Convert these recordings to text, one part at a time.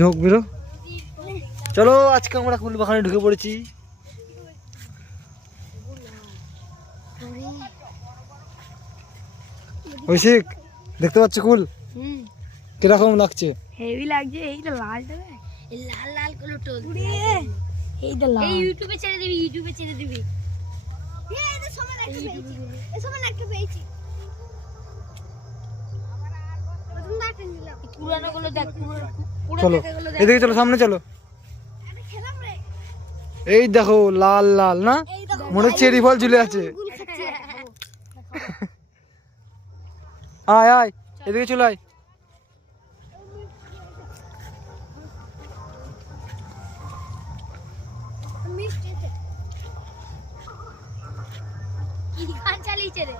ঢোক বেরো। চলো আজকে আমরা কুল বাগানে ঢুকে পড়েছি। ঐশিক দেখতে পাচ্ছ কুল কিরকম লাগছে? হেভি লাগছে। এইটা লাল দেবে, এই লাল লাল করে টোল এইটা লাল। এই ইউটিউবে ছেড়ে দিবি, ইউটিউবে ছেড়ে দিবি। এই তো সময় লাগতে পেয়েছি, এই সময় লাগতে পেয়েছি। প্রথম বারটা নিলাম। পুরানো গুলো দেখ, চলো এদিকে চলো, সামনে চলো। আরে খেলাম রে। এই দেখো লাল লাল না, মনে চেরি ফল ঝুলে আছে। আয় আয় এদিকে চলে আয়। কি গান চালিয়েছে রে?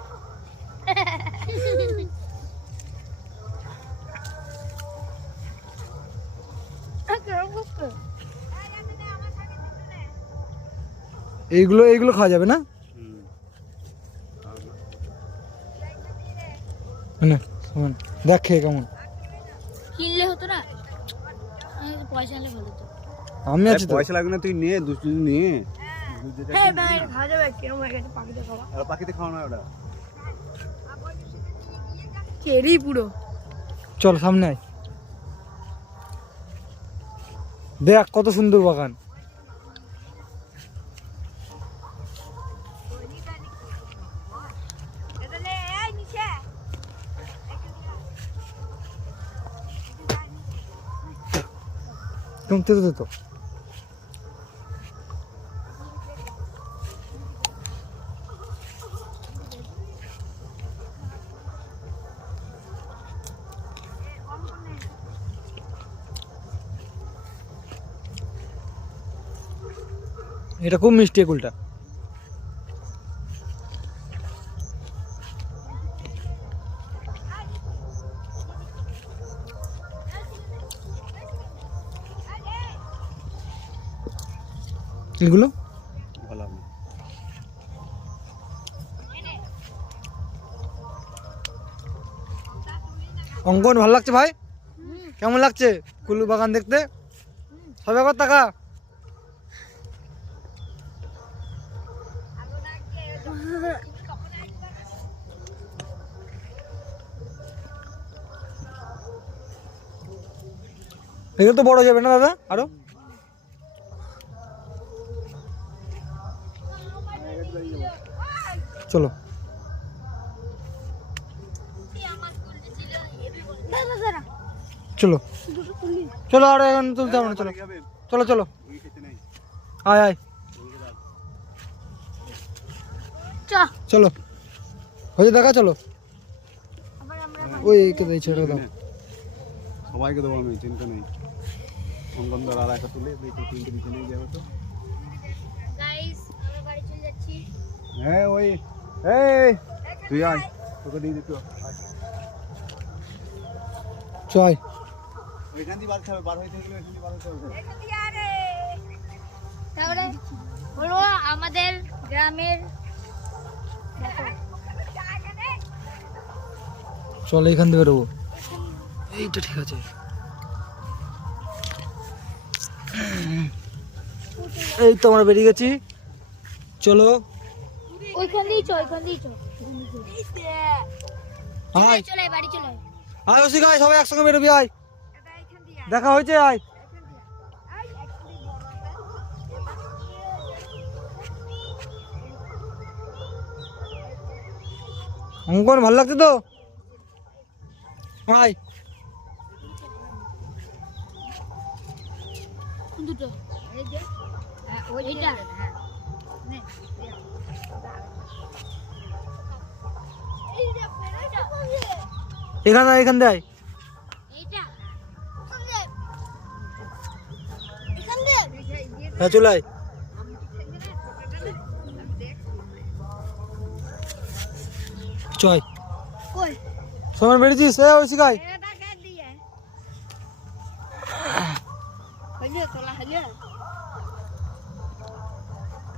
এইগুলো এইগুলো খাওয়া যাবে না? দেখ খেয়ে কেমন। কিনলে হতো না, পয়সা হলে ভালো তো। আমি আছি তো। পয়সা লাগবে না, তুই নে, দুষ্টু নিয়ে। হ্যাঁ ভাই খাওয়া যাবে, কেমন লাগে পাখিতে খাওয়া। আর পাখিতে খাওয়া না ওটা। চেরি পুরো। চল সামনে আয়, দেখ কত সুন্দর বাগান। কমতে তো এটা খুব মিষ্টি কুলটা। এগুলো ভালো। অঙ্কন ভালো লাগছে ভাই? কেমন লাগছে কুল বাগান দেখতে? সবাই কত টাকা? এগুলো তো বড় যাবে না দাদা আরো? চলো চলো চলো, আর এখন তুলতে হবে না। চলো চলো চলো আয় আয় চলো, হয়ে দেখা। চলো ওই ছেড়ে দাও, সবাইকে দেবো আমি, চিন্তা নেই। অঙ্কন ধর আর একটা তুলে তিনটে দিতে নিয়ে যাবো তো। গাইস আমরা বাড়ি চলে যাচ্ছি। হ্যাঁ ওই এই তুই আয়, তোকে দিয়ে দিত। চল ওইখান দিয়ে বার খাবে, বার হয়ে থেকে এখান দিয়ে বার হতে হবে। তাহলে হলো আমাদের গ্রামের। চল এখান থেকে বেরোবো। এইটা ঠিক আছে। এই তো আমরা বেরিয়ে গেছি, চলো। ওইখান দিয়ে চল, ওইখান দিয়ে চল। আয় চলে বাড়ি চলে। আয় ওসি গাই, সবাই একসঙ্গে বেরোবি। আয় দেখা হয়েছে, আয়। অঙ্কন ভালো লাগছে তো? আয় দুটো এই যে ওইটা নে এই যে এখানে এখান দিয়ে আয়। এইটা এখান দিয়ে হ্যাঁ চলে আয়। চল কই সময় বেরিয়েছিস? ওই শিখাই